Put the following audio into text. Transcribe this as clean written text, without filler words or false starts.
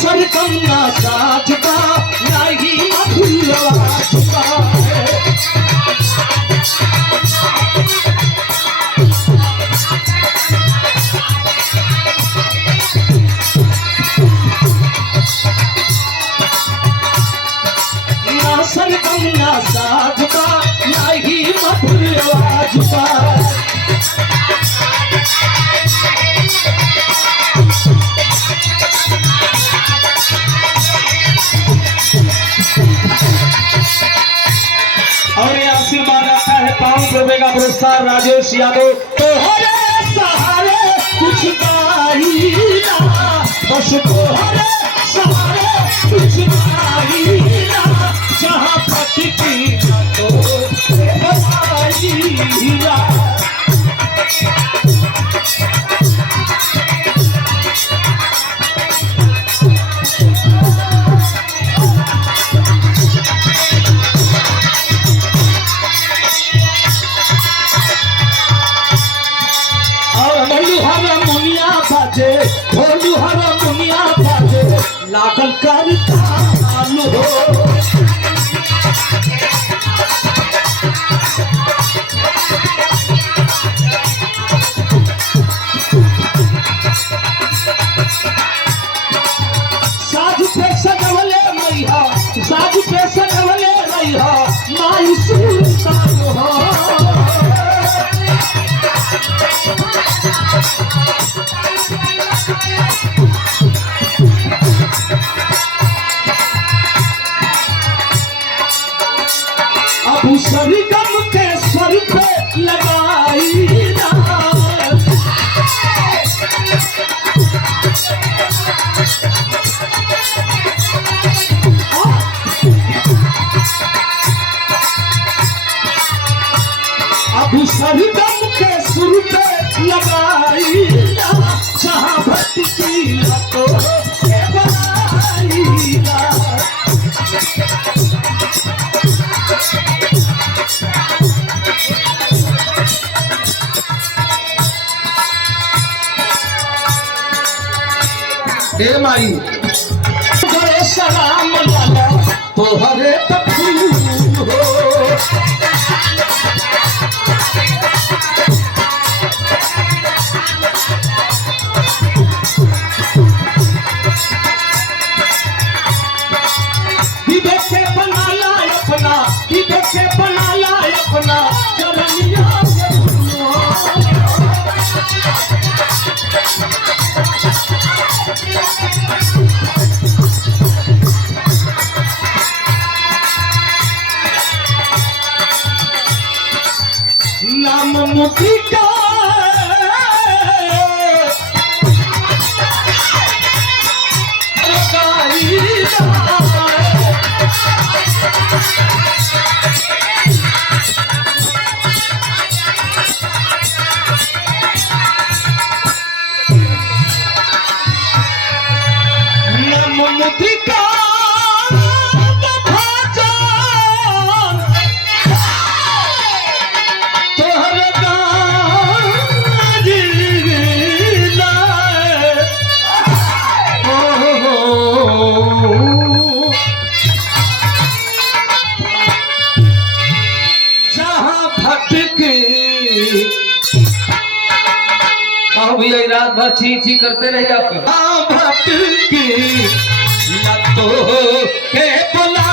सरगम ना साजदा नहीं मधुर आवाज का ना सरगम ना साजदा नहीं मधुर आवाज का और ये आशीर्वाद आता है 500 रुपए का पुरस्कार राजेश यादव। तोहरे सहारे कुछ नहीं ना, बस तोहरे सहारे कुछ नहीं ना, जहाँ फटकी तो बनाई ना। भोलू हरा मुनिया बाजे लागल कर ताल हो साज पे सजवले मैया साज पे सजवले मैया माई सुल्तान हो अब सरगम के स्वर पे लगाई ना, अब सरगम के सुर पे लगाई ना, जहाँ भटकी तो बनाई ना। हे माई गरे सलाम लाला तोहरे फूल हो विवेक से बनाया अपना विवेक से बनाया अपना चरनिया नाम मुक्ति का नाम मुक्ति का भैया रात भर छी करते रहे आप भटकी लतो के बोला